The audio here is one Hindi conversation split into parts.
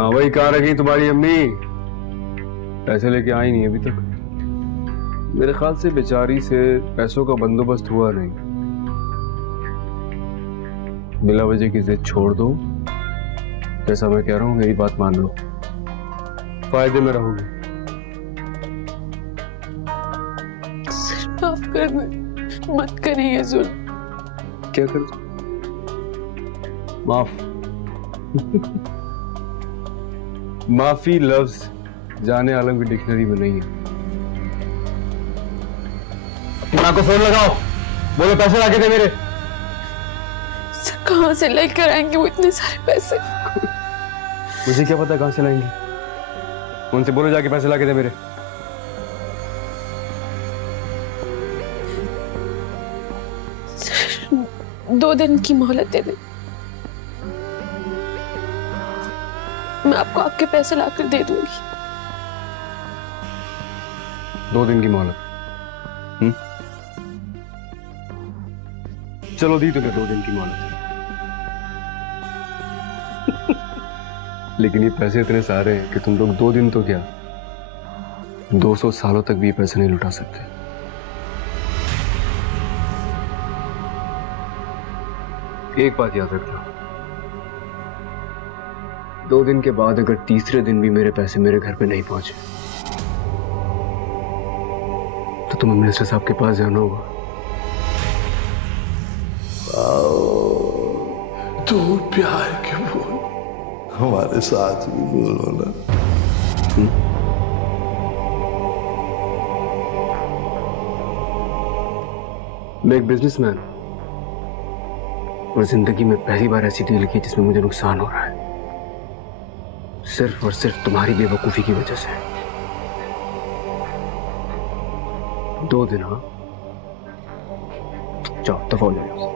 हाँ वही कहाँ रखी तुम्हारी अम्मी? पैसे लेके आई नहीं अभी तक। मेरे ख्याल से बेचारी से पैसों का बंदोबस्त हुआ नहीं। बिला वजह की जिद छोड़ दो, जैसा मैं कह रहा हूँ मेरी बात मान लो, फायदे में रहोगे। सिर्फ माफ कर दे, मत करिए ये जुल्म। क्या कर माफ? माफी लफ्ज जाने आलम की डिक्शनरी में नहीं है। माँ को फोन लगाओ, बोलो पैसे लाके दे मेरे। कहाँ से लेकर आएंगे वो इतने सारे पैसे? मुझे क्या पता कहाँ से लाएंगे, उनसे बोलो जाके पैसे लाके दे मेरे। दो दिन की मोहलत दे दे, मैं आपको आपके पैसे लाकर दे दूंगी। 2 दिन की मोहलत? चलो दी तुम्हें 2 दिन की मोहलत। लेकिन ये पैसे इतने सारे हैं कि तुम लोग 2 दिन तो क्या 200 सालों तक भी ये पैसे नहीं लुटा सकते। एक बात याद रखना, 2 दिन के बाद अगर तीसरे दिन भी मेरे पैसे मेरे घर पे नहीं पहुंचे तो तुम्हें मिनिस्टर साहब के पास जाना होगा। तो प्यार के बोल हमारे साथ भी बोलो ना। मैं एक बिजनेसमैन हूं और जिंदगी में पहली बार ऐसी डील की जिसमें मुझे नुकसान हो रहा है, सिर्फ और सिर्फ तुम्हारी बेवकूफी की वजह से। 2 दिन? हाँ जाओ दफा हो जाओ।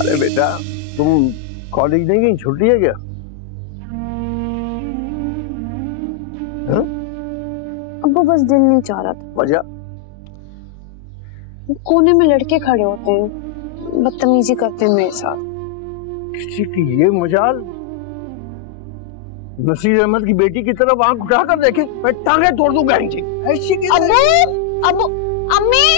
अरे बेटा तुम कॉलेज नहीं गई, छुट्टी है क्या? अब वो बस दिल नहीं चाह रहा था। वजह? कोने में लड़के खड़े होते हैं, बदतमीजी करते हैं मेरे साथ। किसी की ये मजाल? नसीर अहमद की बेटी की तरफ आंख उठाकर देखे, मैं टांगे तोड़ दूंगा इनकी। ऐसी अब्बू, अब्बू, अम्मी।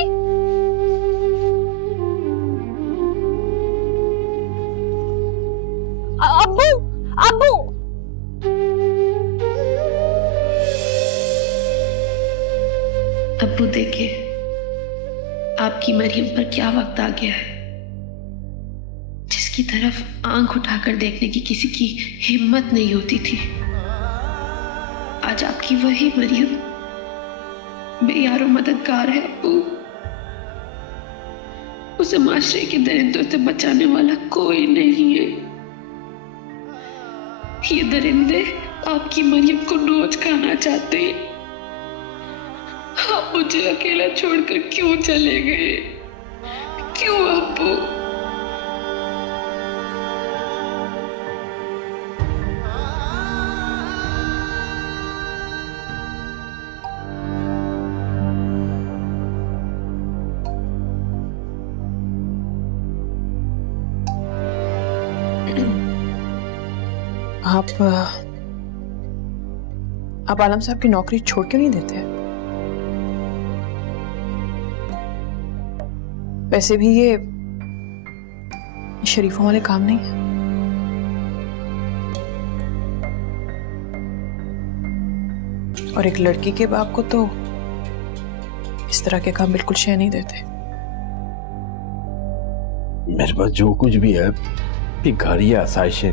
अब्बू, अब्बू। अब्बू देखिए, आपकी मरियम पर क्या वक्त आ गया है, जिसकी तरफ आंख उठाकर देखने की किसी की हिम्मत नहीं होती थी। आज आपकी वही मरियम बेयारो मददगार है अब्बू। उसे माशरे के दरिंदों से बचाने वाला कोई नहीं है। ये दरिंदे आपकी मरियम को नोच खाना चाहते हैं। आप मुझे अकेला छोड़कर क्यों चले गए? क्यों अब्बू? आप आलम साहब की नौकरी छोड़ क्यों नहीं देते? वैसे भी ये शरीफों वाले काम नहीं है। और एक लड़की के बाप को तो इस तरह के काम बिल्कुल शय नहीं देते। मेरे पास जो कुछ भी है कि घर या आसाइशें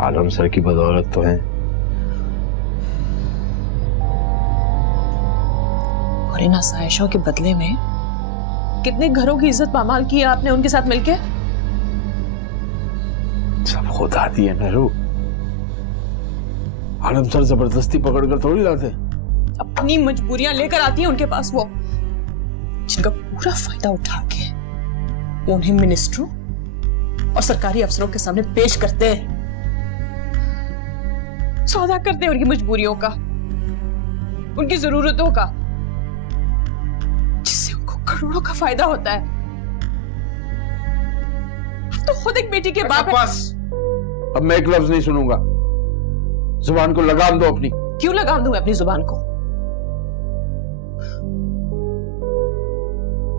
आलम सर की बदौलत तो है। और इन आसाइशों के बदले में कितने घरों की इज्जत पामाल की है आपने उनके साथ मिलके। सब खुदा दी है मेरू। आलम सर जबरदस्ती पकड़कर थोड़ी लाते। अपनी मजबूरियां लेकर आती हैं उनके पास वो, जिनका पूरा फायदा उठा के वो उन्हें मिनिस्टरों और सरकारी अफसरों के सामने पेश करते हैं, सौदा करते हैं उनकी मजबूरियों का, उनकी जरूरतों का, जिससे उनको करोड़ों का फायदा होता है। तो खुद एक बेटी के बाप। बस अब मैं एक लफ्ज नहीं सुनूंगा, जुबान को लगाम दो अपनी। क्यों लगाम दूं मैं अपनी जुबान को?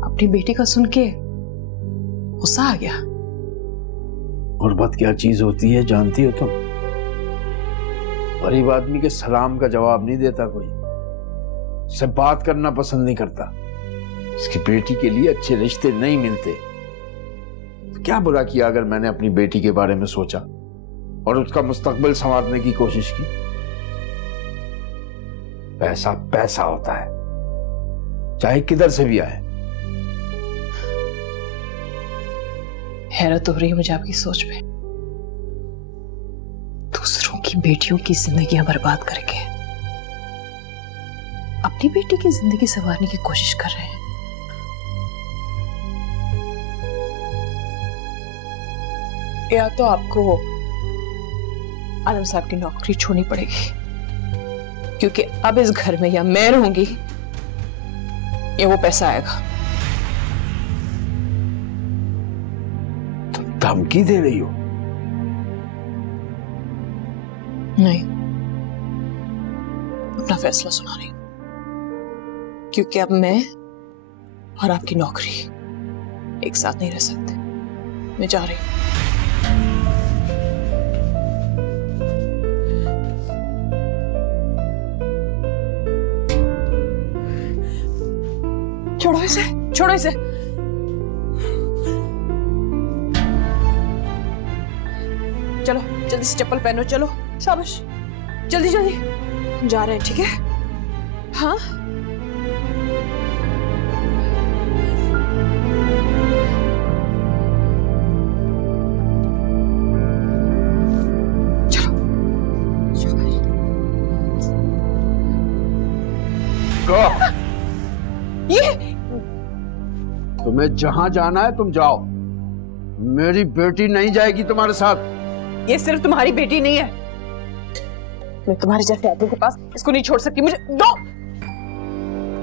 अपनी बेटी का सुन के गुस्सा आ गया। गुर्बत क्या चीज होती है जानती हो तुम? गरीब आदमी के सलाम का जवाब नहीं देता कोई, उससे बात करना पसंद नहीं करता, उसकी बेटी के लिए अच्छे रिश्ते नहीं मिलते। तो क्या बुरा किया अगर मैंने अपनी बेटी के बारे में सोचा और उसका मुस्तकबिल संवारने की कोशिश की? पैसा पैसा होता है, चाहे किधर से भी आए। हैरत हो रही है मुझे आपकी सोच पे। दूसरों की बेटियों की जिंदगियां बर्बाद करके अपनी बेटी की जिंदगी संवारने की कोशिश कर रहे हैं। या तो आपको आलम साहब की नौकरी छोड़नी पड़ेगी, क्योंकि अब इस घर में या मैं रहूंगी या वो पैसा आएगा। तुम धमकी दे रही हो? नहीं, अपना फैसला सुना रही हूं, क्योंकि अब मैं और आपकी नौकरी एक साथ नहीं रह सकते। मैं जा रही हूं। छोड़ो इसे, छोड़ो इसे। चलो जल्दी से चप्पल पहनो, चलो शाबाश, जल्दी जल्दी। हम जा रहे हैं, ठीक है? हाँ चलो। ये तुम्हें जहां जाना है तुम जाओ, मेरी बेटी नहीं जाएगी तुम्हारे साथ। ये सिर्फ तुम्हारी बेटी नहीं है, मैं तुम्हारे जैसे आदमी के पास इसको नहीं छोड़ सकती। मुझे दो।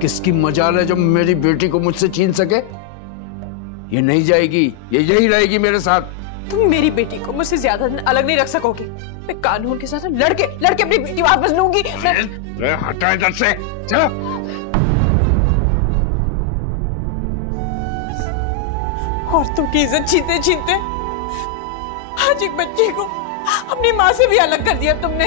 किसकी मजाल है जो मेरी बेटी को मुझसे छीन सके? ये नहीं जाएगी, ये यही रहेगी मेरे साथ। तुम मेरी बेटी को मुझसे ज्यादा दिन अलग नहीं रख सकोगे। मैं कानून के साथ लड़के अपनी बेटी वापस लूंगी। हटा इधर से, चलो। औरतों की इज्जत छीनते छीनते आज एक बच्चे को अपनी माँ से भी अलग कर दिया तुमने।